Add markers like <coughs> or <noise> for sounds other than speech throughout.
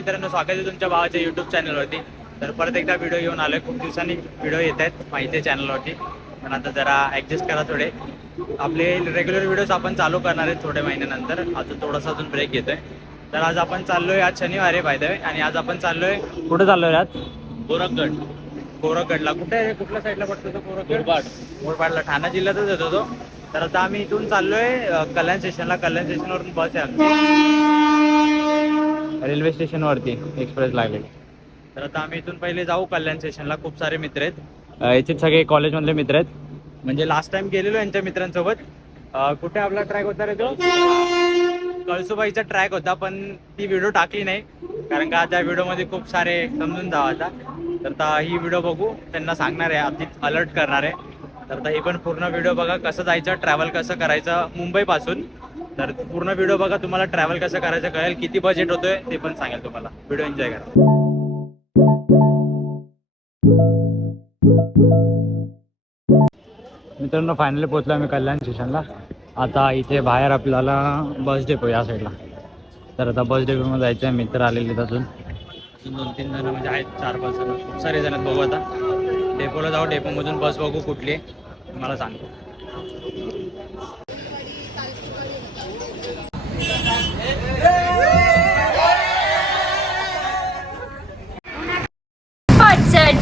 मित्रांनो स्वागत आहे तुमच्या भावाच्या युट्यूब चॅनलवरती तर परत एकदा व्हिडिओ घेऊन आलोय. खूप दिवसांनी व्हिडिओ येत आहेत माहिती आहे चॅनलवरती पण आता जरा ॲडजस्ट करा थोडे. आपले रेग्युलर व्हिडिओज आपण चालू करणार आहेत थोड्या महिन्यानंतर. आता थोडासा अजून ब्रेक घेतोय. तर आज आपण चाललोय आज शनिवार आहे फायदा आणि आज आपण चाललोय कुठे चाललोय आज? गोरखगड. कोरगडला कुठे आहे? कुठल्या साईडला पडतो तो मुरबाड. मुरबाडला. ठाणा जिल्ह्यातच येतो तो. तर आता आम्ही इथून चाललोय कल्याण स्टेशनला कल्याण स्टेशनवरून बस आहे आमची. रेल्वे स्टेशनवरती एक्सप्रेस लागलेली तर आता आम्ही इथून पहिले जाऊ कल्याण स्टेशनला. खूप सारे मित्र आहेत. याचे सगळे कॉलेजमधले मित्र आहेत. म्हणजे लास्ट टाइम गेलेलो यांच्या मित्रांसोबत. कुठे आपला ट्रॅक होता रे तो? कळसुबाईचा ट्रॅक होता पण ती व्हिडिओ टाकली नाही. कारण का त्या व्हिडिओमध्ये खूप सारे समजून जावं आता. तर आता ही व्हिडिओ बघू. त्यांना सांगणार आहे. आधी अलर्ट करणार आहे. तर आता ही पण पूर्ण व्हिडिओ बघा. कसं जायचं ट्रॅव्हल कसं करायचं मुंबईपासून. तर पूर्ण व्हिडिओ बघा तुम्हाला ट्रॅव्हल कसं करायचं कळेल किती बजेट होतोय ते पण सांगेल तुम्हाला. व्हिडिओ एन्जॉय करा. मित्रांनो फायनली पोहोचलो आम्ही कल्याण स्टेशनला आता इथे बाहेर आपल्याला बस डेपो या साईडला तर आता बस डेपोमध्ये जायचं आहे मित्र आलेले अजून. दोन तीन जण म्हणजे आहेत चार पाच जण. खूप सारे जण आहेत बघू आता. डेपोला जाऊ डेपोमधून बस बघू कुठली मला सांगतो.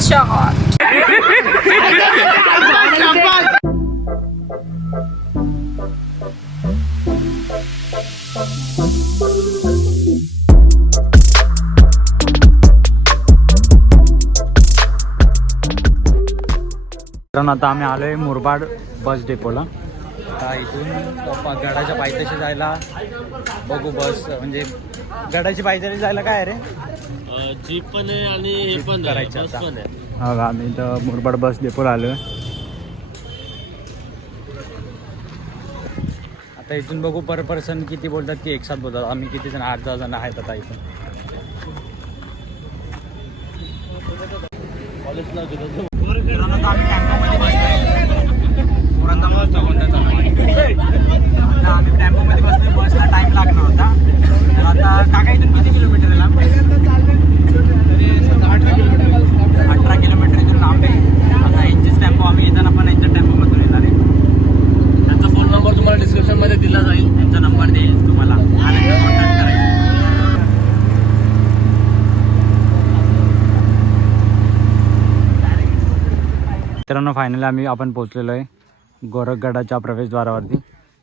Budget कारण आता आम्ही आलोय मुरबाड बस डेपोला. आता इथून पप्पा गडाच्या पायथ्याशी जायला बघू बस म्हणजे गडाची पायथ्याशी जायला काय रे? जीप पण आहे आणि हे जीप पण आहे करायचं बस आता. पण आहे हा का आम्ही इथं मुरबाड बस डेपोला आलोय आता इथून बघू पर पर्सन किती बोलतात की एक साथ बोलतात आम्ही किती जण आठ दहा जण आहेत आता इथून कॉलेजला गेलो मित्रांनो, आता आम्ही टेम्पोमध्ये बसलोय. पुरंदर कोणता चालू आहे? आता आम्ही टेम्पोमध्ये बसलोय बसला टाइम लागणार होता तर आता काका इथून किती किलोमीटर आहे लांब इथून लांब आहे आता यांचेच टेम्पो आम्ही येताना पण यांच्या टेम्पोमधून येणार आहे. त्यांचा फोन नंबर तुम्हाला डिस्क्रिप्शनमध्ये दिला जाईल. त्यांचा नंबर देईल तुम्हाला. आल्यानंतर कॉन्टॅक्ट करायचा. मित्रांनो फायनली आम्ही आपण पोहोचलेलो आहे गोरखगडाच्या प्रवेशद्वारावरती.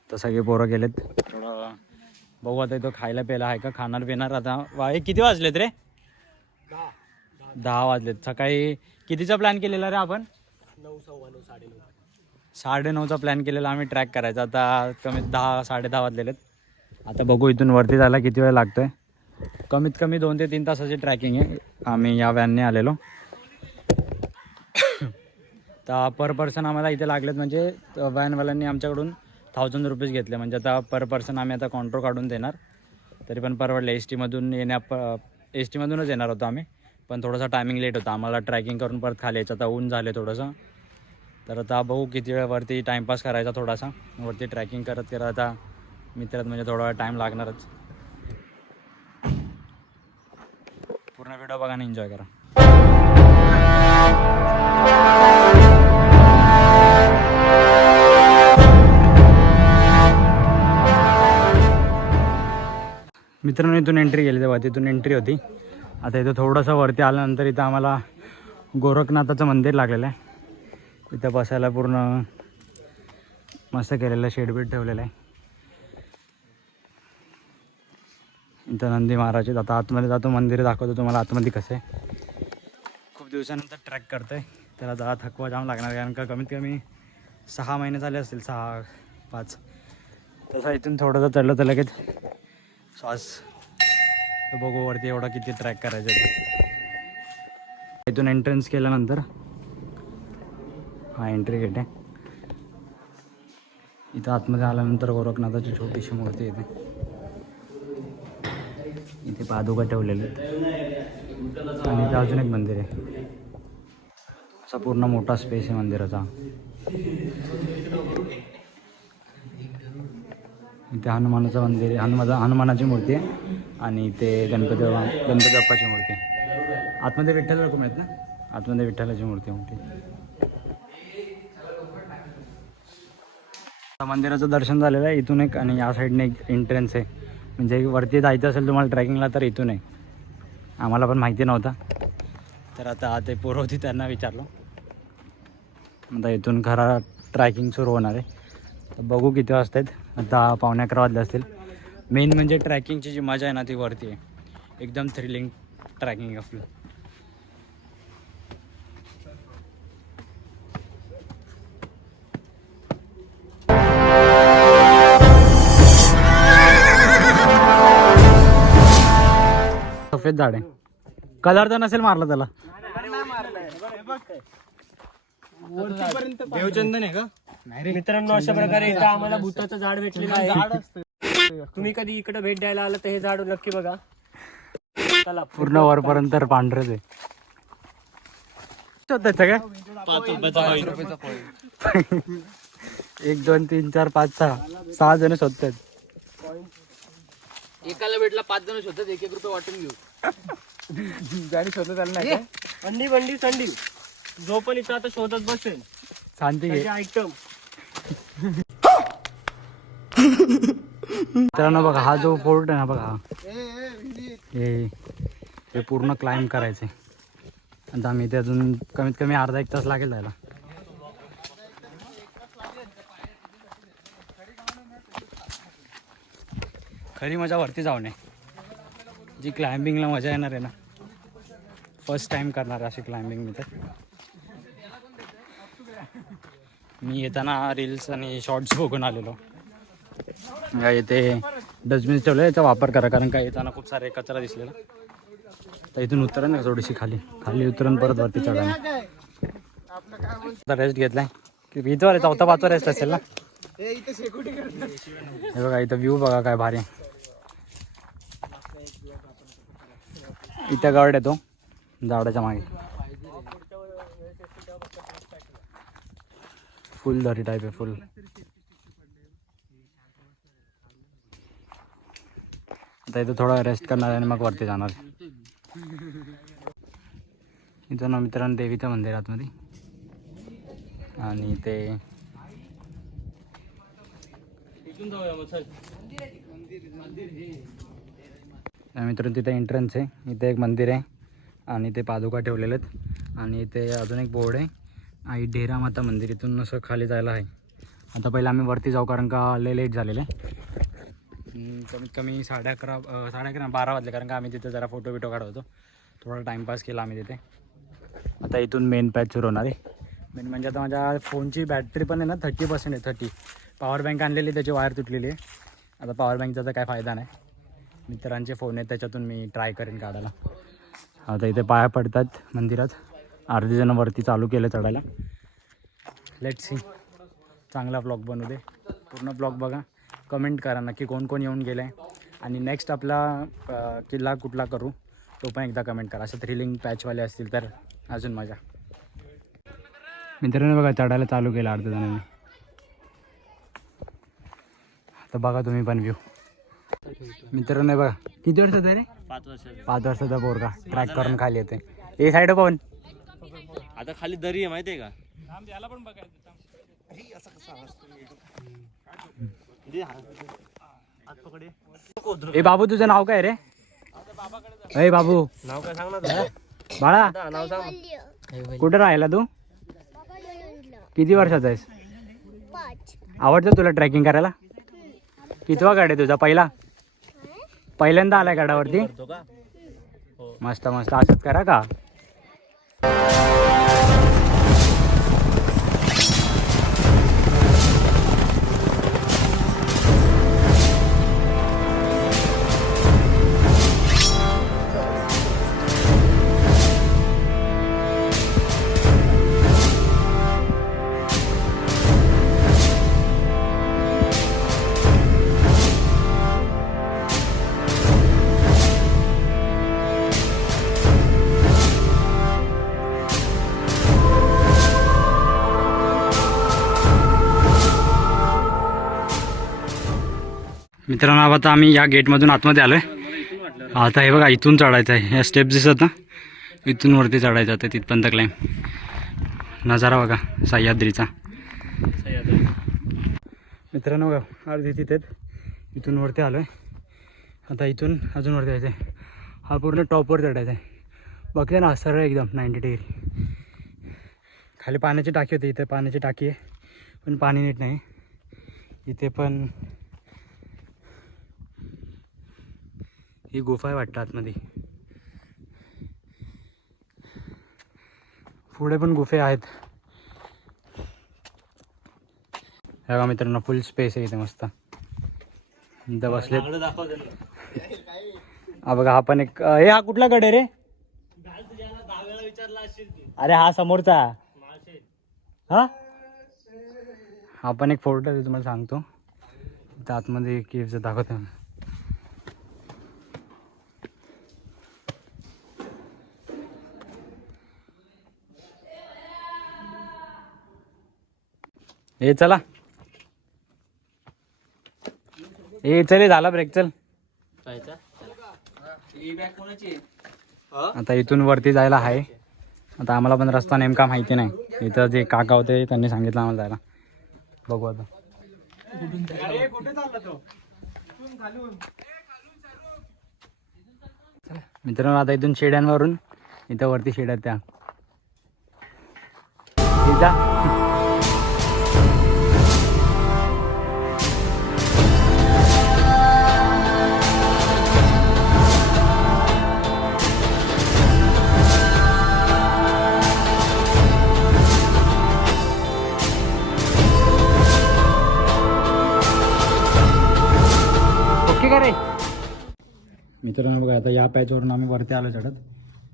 तर सगळे पोरं गेलेत. थोडं बघू आता इथं खायला प्यायला आहे का? खाणार पिणार. आता वा हे किती वाजलेत रे? दहा वाजलेत. सकाळी कितीचा प्लॅन केलेला रे आपण? साडे नऊचा प्लॅन केलेला आम्ही ट्रॅक करायचा. आता कमीत दहा साडे दहा वाजलेले आहेत. आता बघू इथून वरती जायला किती वेळ लागतो आहे कमीत कमी दोन ते तीन तासाची ट्रॅकिंग आहे. आम्ही या व्हॅनने आलेलो. <coughs> तर पर पर्सन आम्हाला इथे लागलेत म्हणजे व्हॅनवाल्यांनी आमच्याकडून थाउजंड रुपीज घेतले. म्हणजे आता पर पर्सन आम्ही आता कॉन्ट्रो काढून देणार. तरी पण परवडलं. एस टीमधून येण्या प एस टीमधूनच येणार होतो आम्ही. पण थोडासा टायमिंग लेट होता. आम्हाला ट्रॅकिंग करून परत खाली यायचं. आता ऊन झाले थोडंसं. तर आता बघू किती वेळ वरती टाईमपास करायचा थोडासा. वरती ट्रॅकिंग करत करत आता मित्रात म्हणजे थोडा वेळ टाईम लागणारच. पूर्ण व्हिडिओ बघा आणि एन्जॉय करा. मित्रांनो इथून एंट्री केली तेव्हा. तिथून एंट्री होती. आता इथं थोडंसं वरती आल्यानंतर इथं आम्हाला गोरखनाथाचं मंदिर लागलेलं आहे. इथं बसायला पूर्ण मस्त केलेलं शेडबीड ठेवलेलं आहे. इथं नंदी महाराज आता आतमध्ये जातो मंदिर दाखवतो तुम्हाला आतमध्ये कसं आहे. खूप दिवसानंतर ट्रॅक करतोय. त्याला जरा थकवा जाम लागणार आहे कारण का कमीत कमी सहा महिने झाले असतील सहा पाच. तसं इथून थोडंसं चढलं तर लगेच श्वास तर बघू वरती एवढा किती ट्रॅक करायचा आहे इथून एंट्रन्स केल्यानंतर हा एंट्री गेट आहे. इथं आतमध्ये आल्यानंतर गोरखनाथाची छोटीशी मूर्ती येते इथे. पादुका ठेवलेले आहेत. आणि इथं अजून एक मंदिर आहे. असा पूर्ण मोठा स्पेस आहे मंदिराचा. इथे हनुमानाचं मंदिर आहे. हनुमाचा हनुमानाची मूर्ती आहे. आणि ते गणपती बाबा- गणपती बाप्पाची मूर्ती आहे. आतमध्ये विठ्ठल रकम आहेत ना? आतमध्ये विठ्ठलाची मूर्ती आहे मोठी. मंदिराचं दर्शन झालेलं आहे. इथून एक आणि या साईडने एक एंट्रन्स आहे. म्हणजे वरती जायचं असेल तुम्हाला ट्रॅकिंगला तर इथून आहे. आम्हाला पण माहिती नव्हता. तर आता ते पुरवती त्यांना विचारलं. आता इथून खरा ट्रॅकिंग सुरू होणार आहे. तर बघू किती वाजता आहेत आता पावणे अकरा वाजले असतील. मेन म्हणजे ट्रॅकिंगची जी मजा आहे ना ती वरती आहे. एकदम थ्रिलिंग ट्रॅकिंग आपलं. सफेद झाड आहे. कलर तर नसेल मारला त्याला. देवचंदन आहे का? मित्रांनो अशा प्रकारे इथं आम्हाला भूताचं झाड भेटलेलं आहे. तुम्ही कधी इकडे भेट द्यायला आलं तर हे झाड नक्की बघा. चला पूर्ण वरपर्यंत पांढरच आहे. एक दोन तीन चार पाच सहा. सहा जण शोधतात. एकाला भेटला पाच जण शोधतात. एक एक रुपये वाटून घेऊ. गाडी शोधत आलं नाही अंडी बंडी संडी. जो पण इथं आता शोधत बसेल शांती घे. त्याचे आयटम मित्रांनो बघा हा जो फोर्ट आहे ना बघा हा हे हे पूर्ण क्लाइंब करायचे. आता आम्ही ते अजून कमीत कमी अर्धा एक तास लागेल जायला. खरी मजा वरती जाऊ नये. जी क्लाइम्बिंगला मजा येणार आहे ना फर्स्ट टाइम करणार आहे अशी क्लाइम्बिंग मी तर. मी येताना रील्स आणि शॉर्ट्स बघून आलेलो. काय इथे डस्टबिन ठेवलं याचा वापर करा कारण काय येताना खूप सारे कचरा दिसलेला. तर इथून उतरण ना थोडीशी खाली. खाली उतरून परत वरती चढा. रेस्ट घेतलाय. वीजवर इथं चौथा पाचवा रेस्ट असेल ना? हे बघा इथं व्ह्यू बघा काय भारी इथं गार्ड येतो झाडाच्या मागे. फुल दरी टाईप आहे फुल आता इथं थोडा रेस्ट करणार आणि मग वरती जाणार इथं ना मित्रांनो देवीचं मंदिर आतमध्ये. आणि ते इथून मित्रांनो तिथे एंट्रन्स आहे. इथे एक मंदिर आहे आणि ते पादुका ठेवलेले आहेत. आणि इथे अजून एक बोर्ड आहे. आई डेरा माता मंदिर इथून असं खाली जायला आहे. आता पहिलं आम्ही वरती जाऊ कारण का लय लेट झालेलं आहे. कमीत कमी साडे अकरा साडे अकरा बारा वाजले कारण का आम्ही तिथे जरा फोटो बिटो काढत होतो. थोडा टाईमपास केला आम्ही तिथे. आता इथून मेन पॅच सुरू होणार आहे. मेन म्हणजे आता माझ्या फोनची बॅटरी पण आहे ना थर्टी पर्सेंट आहे थर्टी पॉवर बँक आणलेली त्याची वायर तुटलेली आहे. आता पॉवर बँकचा तर काय फायदा नाही. मित्रांचे फोन आहेत त्याच्यातून मी ट्राय करेन काढायला. आता इथे पाया पडतात मंदिरात. अर्धे जण वरती चालू केलं चढायला. लेट सी चांगला ब्लॉग बनू दे. पूर्ण ब्लॉग बघा. कमेंट करा नक्की कोण कोण येऊन गेलं आहे आणि नेक्स्ट आपला किल्ला कुठला करू तो पण एकदा कमेंट करा. असं थ्रिलिंग पॅचवाले असतील तर अजून मजा. मित्रांनो बघा चढायला चालू केलं अर्ध्या जणांनी आता बघा तुम्ही पण व्ह्यू मित्रांनो बघा किती वर्षाचा आहे रे? पाच वर्ष. पाच वर्षाचा पोरगा. ट्रॅक करून खाली येते ए साईड पाहून. आता खाली दरी आहे माहितीये का? ए बाबू तुझं नाव काय रे? ए बाबू. नाव काय सांग ना बाळा नाव सांग कुठं राहिला तू? किती वर्षाचा आहेस? आवडतं तुला ट्रेकिंग करायला? कितवा गाड आहे तुझा? पहिला? पहिल्यांदा आलाय गाडावरती? मस्त मस्त. असंच करा का? मित्रांनो आता आम्ही या गेटमधून आतमध्ये आलो आहे आता हे बघा इथून चढायचं आहे. या स्टेप दिसत ना? इथून वरती चढायचं आता तिथपर्यंत क्लाइम नजारा बघा सह्याद्रीचा. मित्रांनो बघा अर्धी तिथेच. इथून वरती आलो आहे आता इथून अजून वरती जायचं आहे हा पूर्ण टॉपवर चढायचा आहे बघते ना सरळ एकदम नाईंटी डिग्री खाली पाण्याची टाकी होती इथे पाण्याची टाकी आहे. पण पाणी नीट नाही. इथे पण ही गुफा आहे वाटतं आतमध्ये. पुढे पण गुफे आहेत. हे बघा मित्रांनो फुल स्पेस आहे इथे मस्त. बसले हा बघा हा पण एक हे हा कुठला गड आहे रे? अरे हा समोरचा. हा? हा पण एक फोटो आहे तुम्हाला सांगतो. आतमध्ये केव्हचं दाखवतो. ए चला. ए चल हे झाला ब्रेक चल. आता इथून वरती जायला आहे. आता आम्हाला पण रस्ता नेमका माहिती नाही. इथं जे काका होते त्यांनी सांगितलं आम्हाला जायला. बघू आता. मित्रांनो आता इथून शेड्यांवरून इथं वरती शेड्या त्या. मित्रांनो बघा आता या पॅचवरून आम्ही वरती आलो चढत.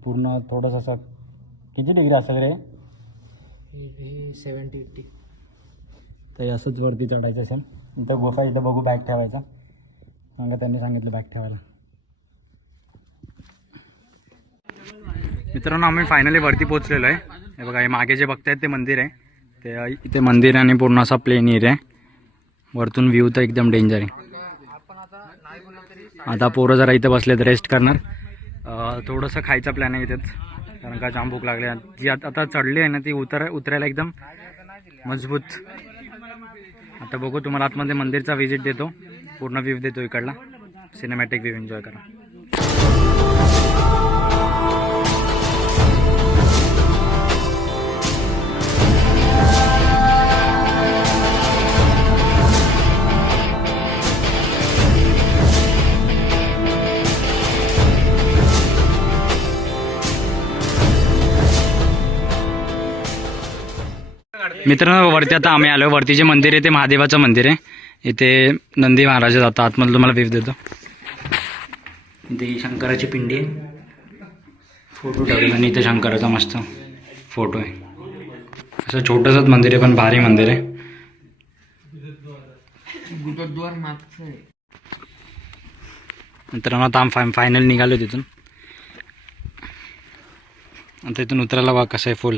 पूर्ण थोडंसं असं किती डिग्री असेल रे? सेवन्टी एट्टी तर असंच वरती चढायचं असेल. इथं गुफा इथं बघू बॅग ठेवायचा. सांगा त्यांनी सांगितलं बॅग ठेवायला. मित्रांनो आम्ही फायनली वरती पोहोचलेलो आहे. हे बघा हे मागे जे बघतायत ते मंदिर आहे. ते इथे मंदिर आणि पूर्ण असा प्लेन एरिया आहे. वरतून व्ह्यू तर एकदम डेंजर आहे. आता पोरं जरा इथं बसले तर रेस्ट करणार थोडंसं खायचा प्लॅन आहे इथेच. कारण का जाम भूक लागली आहे. जी आता चढली आहे ना ती उतर उतरायला एकदम मजबूत. आता बघू तुम्हाला आतमध्ये मंदिरचा व्हिजिट देतो. पूर्ण व्ह्यू देतो इकडला. सिनेमॅटिक व्ह्यू एन्जॉय करा. मित्रांनो वरती आता आम्ही आलो वरती जे मंदिर आहे ते महादेवाचं मंदिर आहे. इथे नंदी महाराज जातात. आतमध्ये तुम्हाला व्ह्यू देतो. इथे शंकराची पिंडी आहे. फोटो ठेवले आणि इथे शंकराचा मस्त फोटो आहे. असं छोटंसंच मंदिर आहे पण भारी मंदिर आहे. मित्रांनो आता आम्ही फाय फायनल निघालो तिथून. आता इथून उतरायला बघा कसं आहे फुल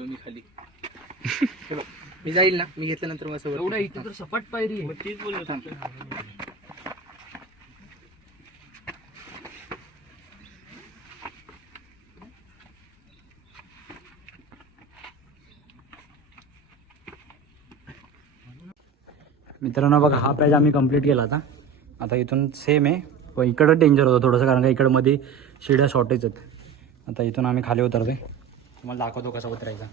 गेलो मी खाली. मी जाईल ना मी घेतल्यानंतर मला एवढा इथे तर सपाट पायरी मित्रांनो बघा हा पॅच आम्ही कंप्लीट केला आता. आता इथून सेम आहे. पण इकडं डेंजर होतं थोडंसं कारण का इकडं मध्ये शिड्या शॉर्टेज आहेत. आता इथून आम्ही खाली उतरतोय. तुम्हाला दाखवतो कसा उतरायचा.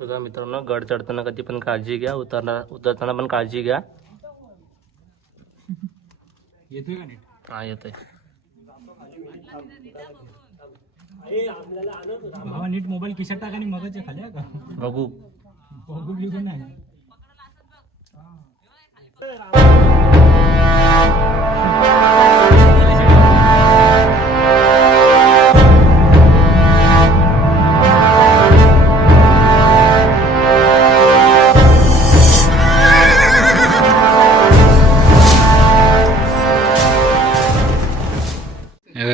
बघा मित्रांनो गड चढताना कधी पण काळजी घ्या उतरणार उतरताना पण काळजी घ्या. येतोय का नीट? हा येतोय. भावा नीट मोबाईल खिशात टाका आणि मगच खाली हा का? बघू. बघू बिघू नाही.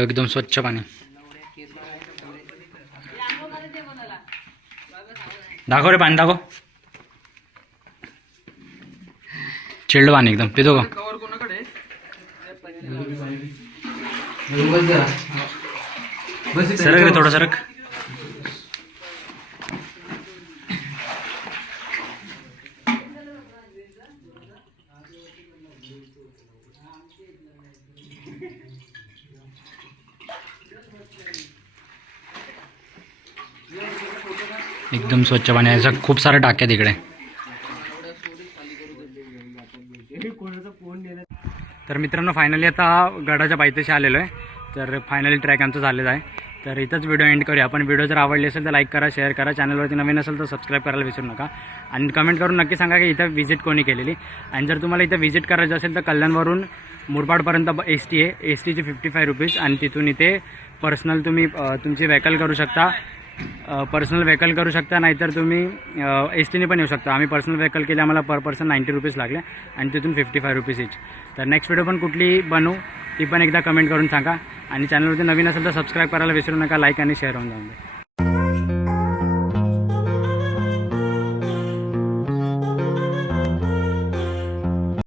एकदम स्वच्छ पाणी. दाखव रे पाणी दाखव. चिल्ड पाणी एकदम. पितो का? सरक रे थोडं सरक. एकदम स्वच्छ पाणी आहे. असं खूप सारं टाक्या तिकडे तर मित्रांनो फायनली आता गडाच्या पायथ्याशी आलेलो आहे. तर फायनली ट्रॅक आमचं झालेलं आहे. तर इथंच व्हिडिओ एंड करूया. आपण व्हिडिओ जर आवडली असेल तर लाईक करा शेअर करा. चॅनलवरती नवीन असेल तर सबस्क्राईब करायला विसरू नका. आणि कमेंट करून नक्की सांगा की इथं व्हिजिट कोणी केलेली. आणि जर तुम्हाला इथं व्हिजिट करायचं असेल तर कल्याणवरून मुरबाडपर्यंत एस टी आहे एस टीची फिफ्टी फाय रुपीज आणि तिथून इथे पर्सनल तुम्ही तुमची व्हेकल करू शकता. पर्सनल व्हेकल करू शकता नाहीतर तुम्ही एस टीने पण येऊ शकता. आम्ही पर्सनल व्हेकल केले आम्हाला पर पर्सन नाईंटी रुपीज लागले आणि तिथून फिफ्टी फाय रुपीज इच तर नेक्स्ट व्हिडिओ पण कुठली बनवू ती पण एकदा कमेंट करून सांगा. आणि चॅनलवरती नवीन असेल तर सबस्क्राईब करायला विसरू नका लाईक आणि शेअर होऊन जाऊन द्या.